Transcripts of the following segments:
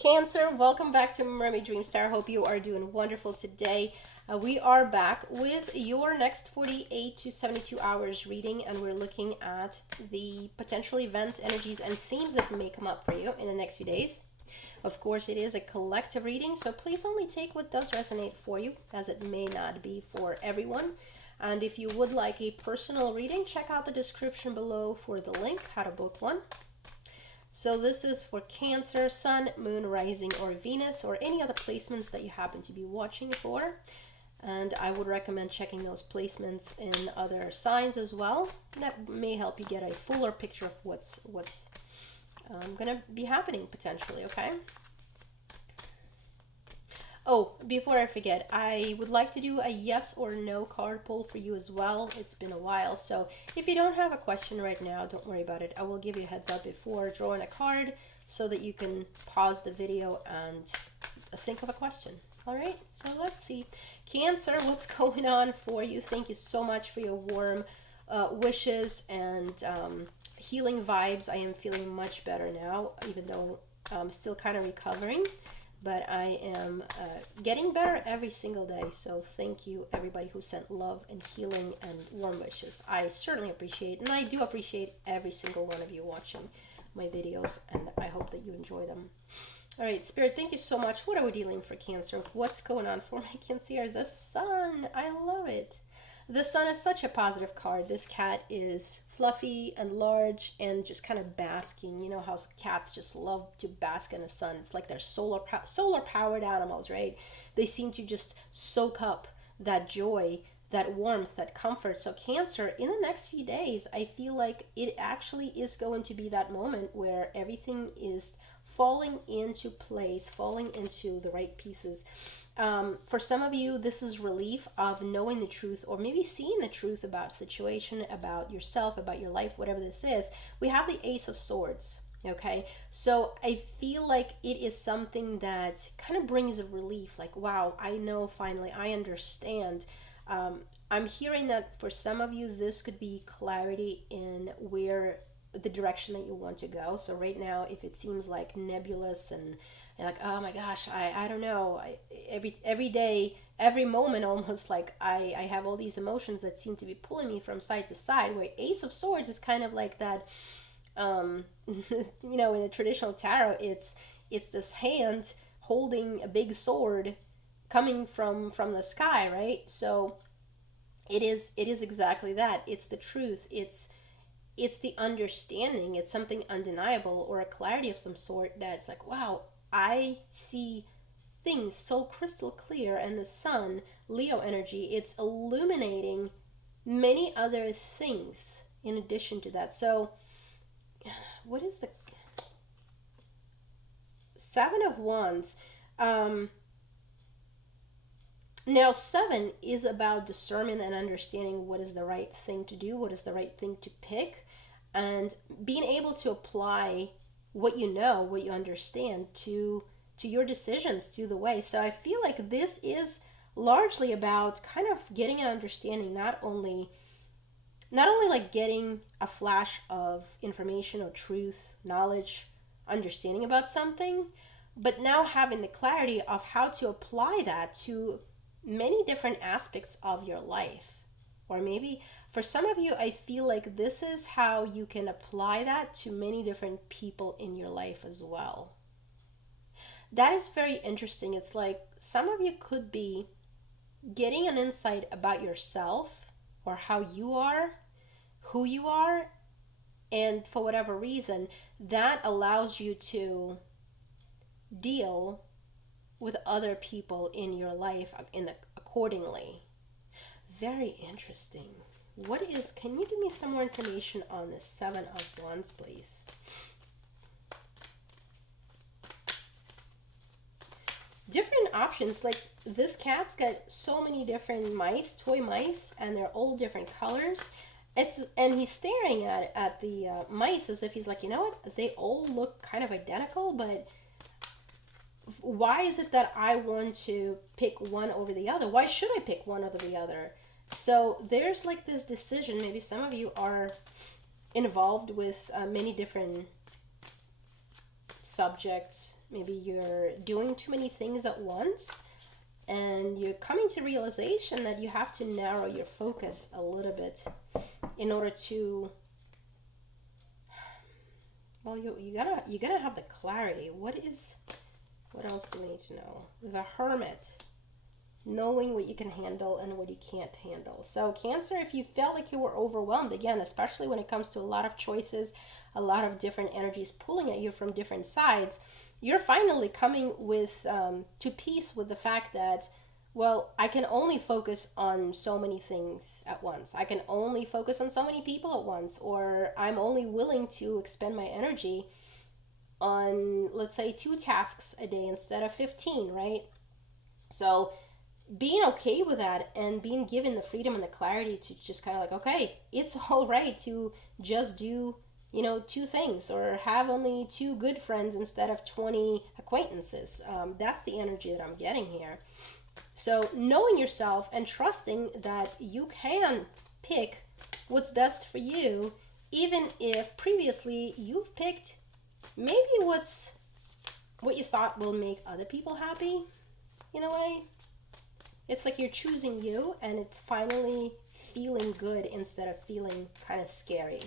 Cancer, welcome back to Mermaid Dream Star. Hope you are doing wonderful today. We are back with your next 48 to 72 hours reading, and we're looking at the potential events, energies, and themes that may come up for you in the next few days. Of course, it is a collective reading, so please only take what does resonate for you, as it may not be for everyone. And if you would like a personal reading, check out the description below for the link how to book one. So this is for Cancer, Sun, Moon, Rising, or Venus, or any other placements that you happen to be watching for. And I would recommend checking those placements in other signs as well. That may help you get a fuller picture of what's going to be happening potentially, okay? Oh, before I forget, I would like to do a yes or no card pull for you as well. It's been a while, so if you don't have a question right now, don't worry about it. I will give you a heads up before drawing a card so that you can pause the video and think of a question. All right, so let's see. Cancer, what's going on for you? Thank you so much for your warm wishes and healing vibes. I am feeling much better now, even though I'm still kind of recovering. But I am getting better every single day. So thank you, everybody who sent love and healing and warm wishes. I certainly appreciate, and I do appreciate every single one of you watching my videos, and I hope that you enjoy them. All right, Spirit, thank you so much. What are we dealing for Cancer? What's going on for my Cancer? The Sun. I love it. The Sun is such a positive card. This cat is fluffy and large and just kind of basking. You know how cats just love to bask in the sun. It's like they're solar powered animals, right? They seem to just soak up that joy, that warmth, that comfort. So Cancer, in the next few days, I feel like it actually is going to be that moment where everything is falling into place, falling into the right pieces. For some of you, this is relief of knowing the truth or maybe seeing the truth about situation, about yourself, about your life, whatever this is. We have the Ace of Swords, okay? So I feel like it is something that kind of brings a relief, like, wow, I know finally, I understand. I'm hearing that for some of you, this could be clarity in where the direction that you want to go. So right now, if it seems like nebulous and like, oh my gosh, I don't know. Every day, every moment, almost like I have all these emotions that seem to be pulling me from side to side. Where Ace of Swords is kind of like that. You know, in the traditional tarot, it's this hand holding a big sword coming from the sky, right? So it is exactly that. It's the truth. It's the understanding. It's something undeniable or a clarity of some sort that's like, wow, I see things so crystal clear. And the Sun, Leo energy, it's illuminating many other things in addition to that. So what is the Seven of Wands? Now, seven is about discernment and understanding what is the right thing to do, what is the right thing to pick, and being able to apply what you know, what you understand to your decisions, to the way. So I feel like this is largely about kind of getting an understanding, not only like getting a flash of information or truth, knowledge, understanding about something, but now having the clarity of how to apply that to many different aspects of your life. Or maybe for some of you, I feel like this is how you can apply that to many different people in your life as well. That is very interesting. It's like some of you could be getting an insight about yourself or how you are, who you are, and for whatever reason, that allows you to deal with other people in your life accordingly. Very interesting. Can you give me some more information on the Seven of Wands, please? Different options, like this cat's got so many different mice, toy mice, and they're all different colors. And he's staring at the mice as if he's like, you know what, they all look kind of identical, but why is it that I want to pick one over the other? Why should I pick one over the other? So there's like this decision. Maybe some of you are involved with many different subjects, Maybe you're doing too many things at once, and you're coming to realization that you have to narrow your focus a little bit in order to, well, you gotta have the clarity. What else do we need to know? The Hermit, knowing what you can handle and what you can't handle. So Cancer, if you felt like you were overwhelmed, again, especially when it comes to a lot of choices, a lot of different energies pulling at you from different sides, you're finally coming with to peace with the fact that, well, I can only focus on so many things at once. I can only focus on so many people at once, or I'm only willing to expend my energy on, let's say, 2 tasks a day instead of 15, right? So being okay with that and being given the freedom and the clarity to just kind of like, okay, it's all right to just do, 2 things, or have only 2 good friends instead of 20 acquaintances. That's the energy that I'm getting here. So knowing yourself and trusting that you can pick what's best for you, even if previously you've picked maybe what you thought will make other people happy, in a way. It's like you're choosing you, and it's finally feeling good instead of feeling kind of scary.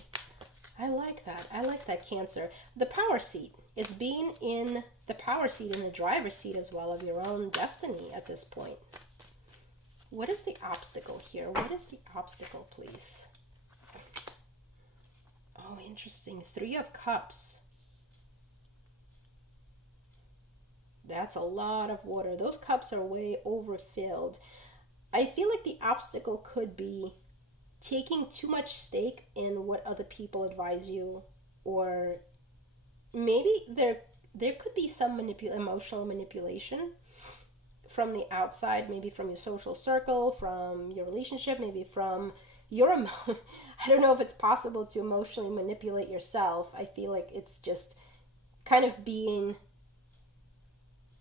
I like that. I like that, Cancer. The power seat. It's being in the power seat, in the driver's seat as well, of your own destiny at this point. What is the obstacle here? What is the obstacle, please? Oh, interesting. 3 of Cups. That's a lot of water. Those cups are way overfilled. I feel like the obstacle could be taking too much stake in what other people advise you, or maybe there could be some emotional manipulation from the outside, maybe from your social circle, from your relationship, maybe from your I don't know if it's possible to emotionally manipulate yourself. I feel like it's just kind of being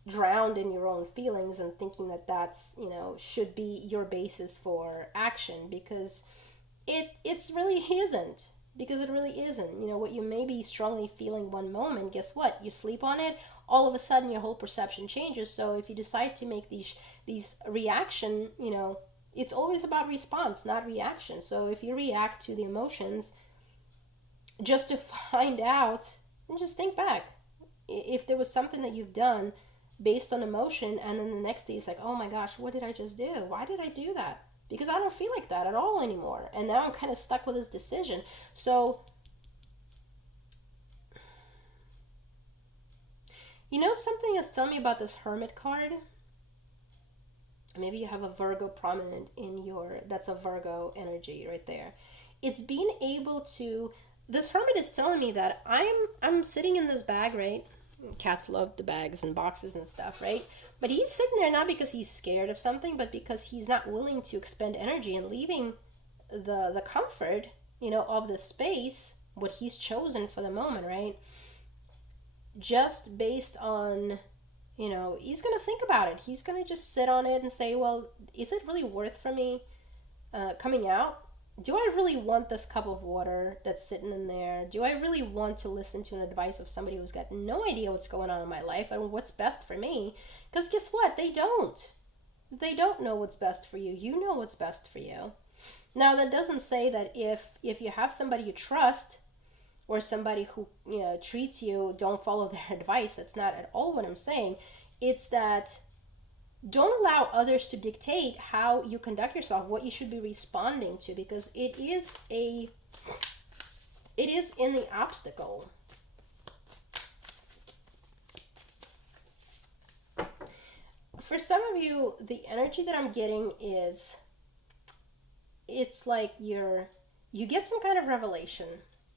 drowned in your own feelings and thinking that that's, should be your basis for action, because it's really isn't. Because it really isn't. What you may be strongly feeling one moment, guess what? You sleep on it, all of a sudden your whole perception changes. So if you decide to make these reaction, it's always about response, not reaction. So if you react to the emotions just to find out, and just think back, if there was something that you've done based on emotion, and then the next day it's like, oh my gosh, what did I just do? Why did I do that? Because I don't feel like that at all anymore, and now I'm kind of stuck with this decision. So something is telling me about this Hermit card. Maybe you have a Virgo prominent in that's a Virgo energy right there. It's being able to, this Hermit is telling me that I'm sitting in this bag, right? Cats love the bags and boxes and stuff, right? But he's sitting there not because he's scared of something, but because he's not willing to expend energy and leaving the comfort, of the space, what he's chosen for the moment, right? Just based on, he's going to think about it. He's going to just sit on it and say, well, is it really worth for me coming out? Do I really want this cup of water that's sitting in there? Do I really want to listen to an advice of somebody who's got no idea what's going on in my life and what's best for me? Because guess what? They don't. They don't know what's best for you. You know what's best for you. Now, that doesn't say that if you have somebody you trust, or somebody who treats you, don't follow their advice. That's not at all what I'm saying. It's that don't allow others to dictate how you conduct yourself, what you should be responding to, because it is in the obstacle. For some of you, the energy that I'm getting is, it's like you get some kind of revelation,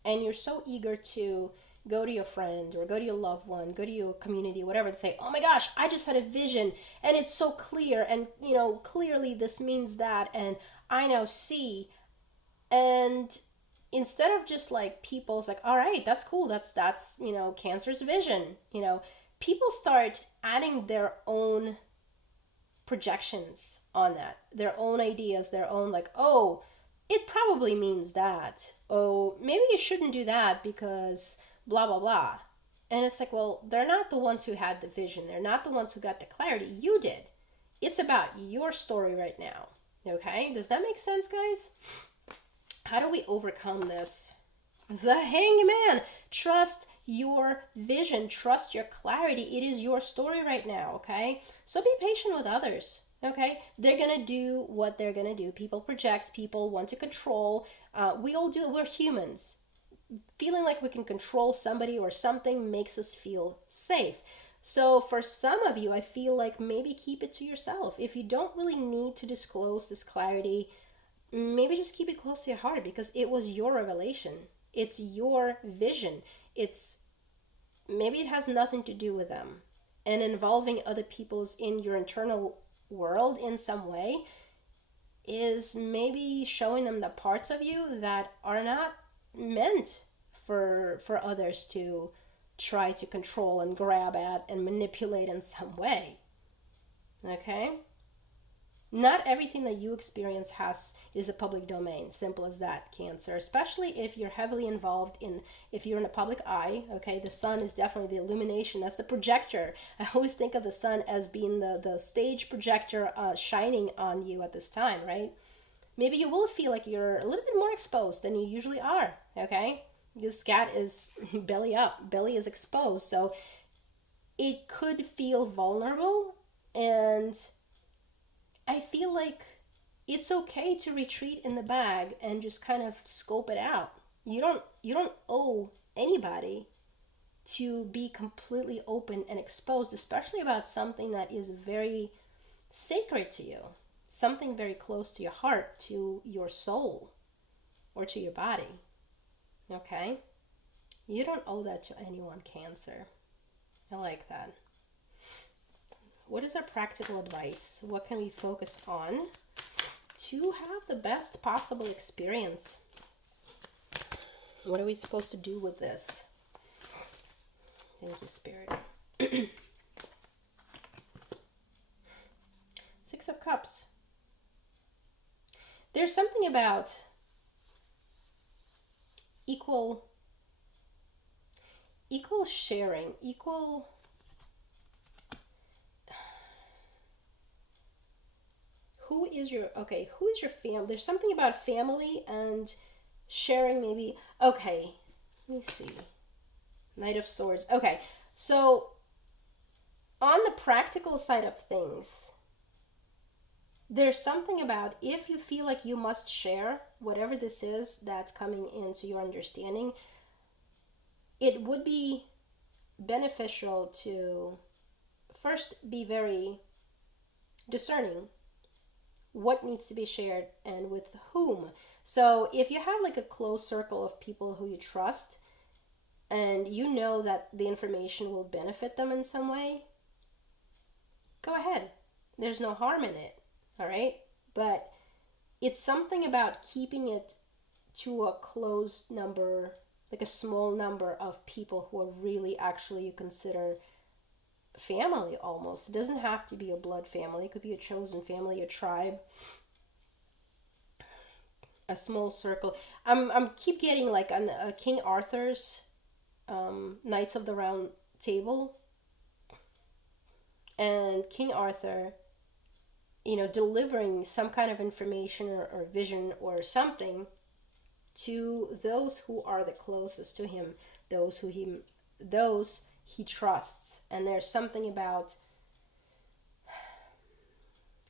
and you're so eager to go to your friend or go to your loved one, go to your community, whatever, and say, oh my gosh, I just had a vision and it's so clear, and clearly this means that, and I now see. And instead of just like people's like, all right, that's cool, that's Cancer's vision, people start adding their own projections on that, their own ideas, their own like, oh, it probably means that. Oh, maybe you shouldn't do that because blah blah blah. And it's like, well, they're not the ones who had the vision. They're not the ones who got the clarity. You did. It's about your story right now. Okay? Does that make sense, guys? How do we overcome this? The hangman. Trust your vision. Trust your clarity. It is your story right now. Okay? So be patient with others. Okay? They're going to do what they're going to do. People project. People want to control. We all do it. We're humans. Feeling like we can control somebody or something makes us feel safe. So for some of you, I feel like maybe keep it to yourself. If you don't really need to disclose this clarity, maybe just keep it close to your heart, because it was your revelation. It's your vision. It's maybe it has nothing to do with them. And involving other people's in your internal world in some way is maybe showing them the parts of you that are not meant for others to try to control and grab at and manipulate in some way. Okay? Not everything that you experience is a public domain. Simple as that, Cancer. Especially if you're heavily involved if you're in a public eye. Okay, the sun is definitely the illumination. That's the projector. I always think of the sun as being the stage projector shining on you at this time, right? Maybe you will feel like you're a little bit more exposed than you usually are. Okay, this cat is belly up, belly is exposed, so it could feel vulnerable, and I feel like it's okay to retreat in the bag and just kind of scope it out. You don't owe anybody to be completely open and exposed, especially about something that is very sacred to you, something very close to your heart, to your soul, or to your body. Okay? You don't owe that to anyone, Cancer. I like that. What is our practical advice? What can we focus on to have the best possible experience? What are we supposed to do with this? Thank you, Spirit. Six of Cups. There's something about equal sharing, who is your family? There's something about family and sharing, maybe. Okay, let me see. Knight of Swords. Okay, so on the practical side of things, there's something about if you feel like you must share whatever this is that's coming into your understanding, it would be beneficial to first be very discerning what needs to be shared and with whom. So if you have like a close circle of people who you trust and you know that the information will benefit them in some way, go ahead. There's no harm in it. All right? But it's something about keeping it to a closed number, like a small number of people who are really actually you consider family almost. It doesn't have to be a blood family. It could be a chosen family, a tribe, a small circle. I'm keep getting like a King Arthur's Knights of the Round Table, and King Arthur, delivering some kind of information or vision or something to those who are the closest to him, those he trusts. And there's something about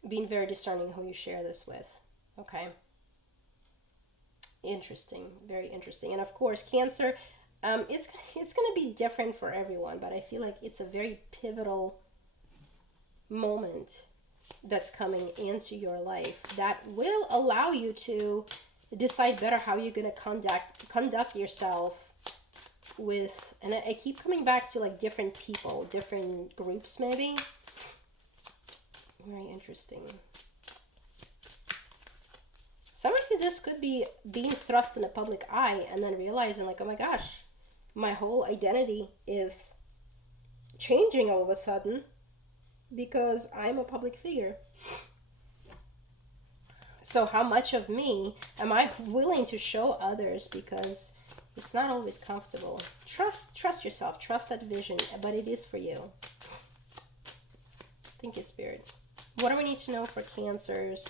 being very discerning who you share this with. Okay? Interesting. Very interesting. And of course, Cancer, it's going to be different for everyone, but I feel like it's a very pivotal moment that's coming into your life that will allow you to decide better how you're going to conduct yourself with, and I keep coming back to like different people, different groups maybe. Very interesting. Some of you, this could be being thrust in a public eye and then realizing like, oh my gosh, my whole identity is changing all of a sudden because I'm a public figure. So how much of me am I willing to show others? Because It's not always comfortable. Trust yourself. Trust that vision, but it is for you. Thank you, Spirit. What do we need to know for Cancers?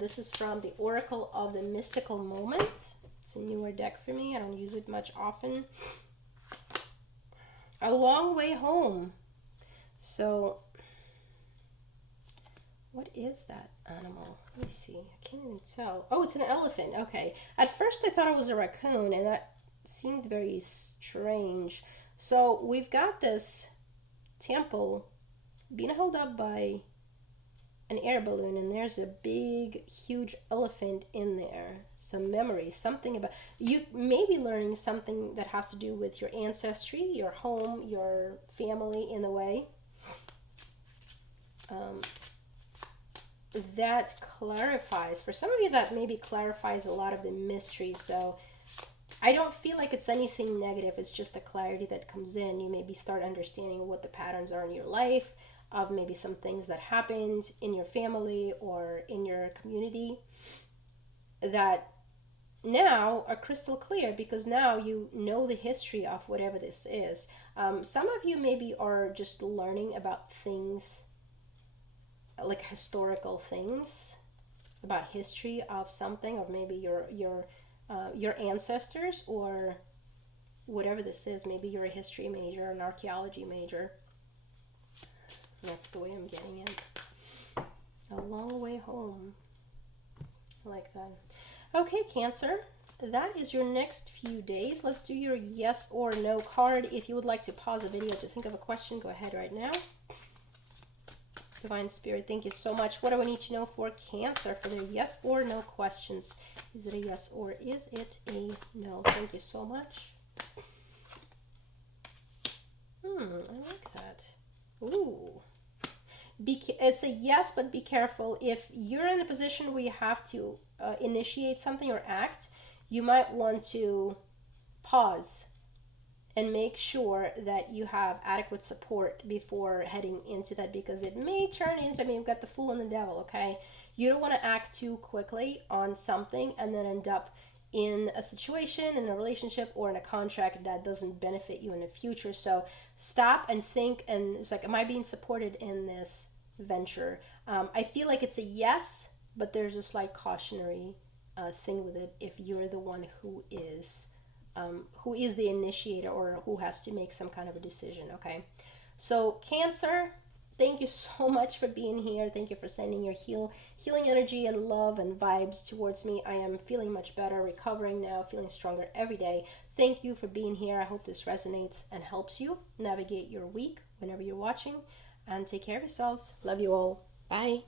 This is from the Oracle of the Mystical Moments. It's a newer deck for me. I don't use it much often. A long way home. So, what is that animal? Let me see. I can't even tell. Oh, it's an elephant. Okay. At first I thought it was a raccoon, and that seemed very strange. So, we've got this temple being held up by an air balloon, and there's a big huge elephant in there. Some memories, something about you may be learning something that has to do with your ancestry, your home, your family in a way. That clarifies, for some of you, that maybe clarifies a lot of the mystery. So I don't feel like it's anything negative. It's just a clarity that comes in. You maybe start understanding what the patterns are in your life, of maybe some things that happened in your family or in your community that now are crystal clear, because now you know the history of whatever this is. Some of you maybe are just learning about things, like historical things, about history of something, or maybe your ancestors, or whatever this is. Maybe you're a history major, an archaeology major. That's the way I'm getting it. A long way home. I like that. Okay, Cancer, that is your next few days. Let's do your yes or no card. If you would like to pause the video to think of a question, go ahead right now. Divine Spirit, thank you so much. What do I need to know for Cancer for their yes or no questions? Is it a yes or is it a no? Thank you so much. I like that. Ooh. It's a yes, but be careful. If you're in a position where you have to initiate something or act, you might want to pause and make sure that you have adequate support before heading into that, because it may turn into, I mean, you've got the Fool and the Devil, okay? You don't want to act too quickly on something and then end up in a situation, in a relationship, or in a contract that doesn't benefit you in the future. So stop and think, and it's like, am I being supported in this venture? I feel like it's a yes, but there's a slight cautionary thing with it if you're the one who is the initiator, or who has to make some kind of a decision, okay? So Cancer, thank you so much for being here. Thank you for sending your healing energy and love and vibes towards me. I am feeling much better, recovering now, feeling stronger every day. Thank you for being here. I hope this resonates and helps you navigate your week whenever you're watching. And take care of yourselves. Love you all. Bye.